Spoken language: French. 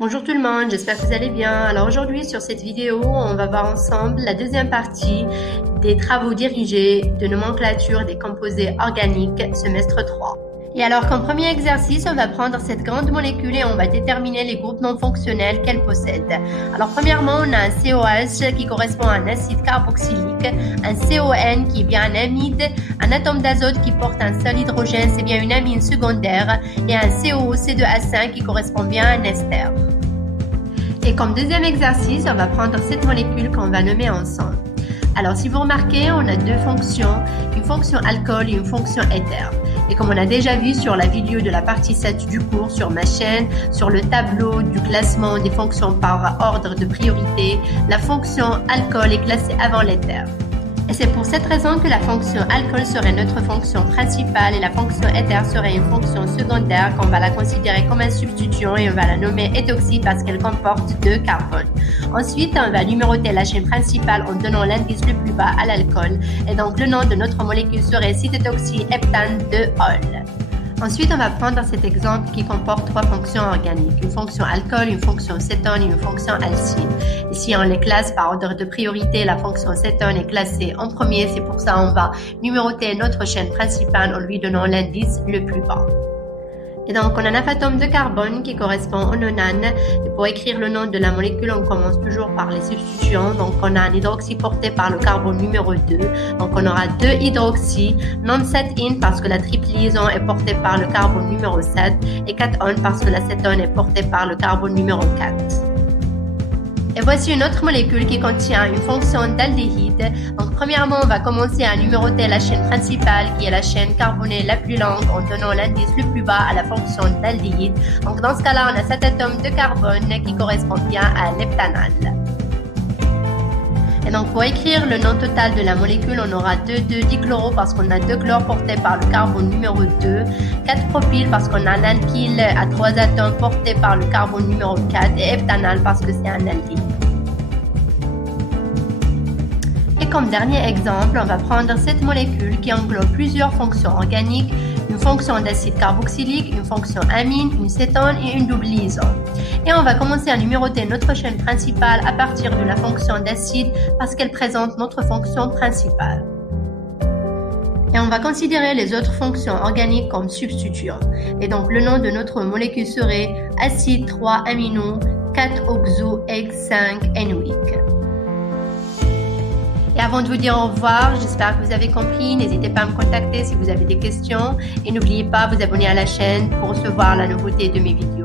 Bonjour tout le monde, j'espère que vous allez bien. Alors aujourd'hui sur cette vidéo, on va voir ensemble la deuxième partie des travaux dirigés de nomenclature des composés organiques semestre 3. Et alors comme premier exercice, on va prendre cette grande molécule et on va déterminer les groupes non fonctionnels qu'elle possède. Alors premièrement, on a un COH qui correspond à un acide carboxylique, un CON qui est bien un amide, un atome d'azote qui porte un seul hydrogène, c'est bien une amine secondaire, et un COOC2A5 qui correspond bien à un ester. Et comme deuxième exercice, on va prendre cette molécule qu'on va nommer ensemble. Alors si vous remarquez, on a deux fonctions, une fonction alcool et une fonction éther. Et comme on a déjà vu sur la vidéo de la partie 7 du cours sur ma chaîne, sur le tableau du classement des fonctions par ordre de priorité, la fonction alcool est classée avant l'éther. Et c'est pour cette raison que la fonction alcool serait notre fonction principale et la fonction éther serait une fonction secondaire qu'on va la considérer comme un substituant et on va la nommer éthoxy parce qu'elle comporte 2 carbones. Ensuite, on va numéroter la chaîne principale en donnant l'indice le plus bas à l'alcool et donc le nom de notre molécule serait cytotoxy-heptane de Hall. Ensuite, on va prendre cet exemple qui comporte 3 fonctions organiques, une fonction alcool, une fonction cétone et une fonction alcyne. Ici, on les classe par ordre de priorité. La fonction cétone est classée en premier, c'est pour ça on va numéroter notre chaîne principale en lui donnant l'indice le plus bas. Et donc, on a 9 atomes de carbone qui correspondent au nonane. Et pour écrire le nom de la molécule, on commence toujours par les substituants. Donc, on a un hydroxy porté par le carbone numéro 2. Donc, on aura 2 hydroxy, non 7 in parce que la triple liaison est portée par le carbone numéro 7 et 4 on parce que la cétone est portée par le carbone numéro 4. Et voici une autre molécule qui contient une fonction d'aldéhyde. Donc premièrement, on va commencer à numéroter la chaîne principale qui est la chaîne carbonée la plus longue en donnant l'indice le plus bas à la fonction d'aldéhyde. Donc dans ce cas-là, on a 7 atomes de carbone qui correspondent bien à l'heptanal. Et donc pour écrire le nom total de la molécule, on aura 2,2-dichloro parce qu'on a 2 chlores portés par le carbone numéro 2, 4 propyl parce qu'on a un alkyle à 3 atomes portés par le carbone numéro 4 et heptanal parce que c'est un aldéhyde. Et comme dernier exemple, on va prendre cette molécule qui englobe plusieurs fonctions organiques, une fonction d'acide carboxylique, une fonction amine, une cétone et une double liaison. Et on va commencer à numéroter notre chaîne principale à partir de la fonction d'acide parce qu'elle présente notre fonction principale. Et on va considérer les autres fonctions organiques comme substituants. Et donc le nom de notre molécule serait acide 3-amino 4-oxo-X5-énoïque. Et avant de vous dire au revoir, j'espère que vous avez compris. N'hésitez pas à me contacter si vous avez des questions. Et n'oubliez pas de vous abonner à la chaîne pour recevoir la nouveauté de mes vidéos.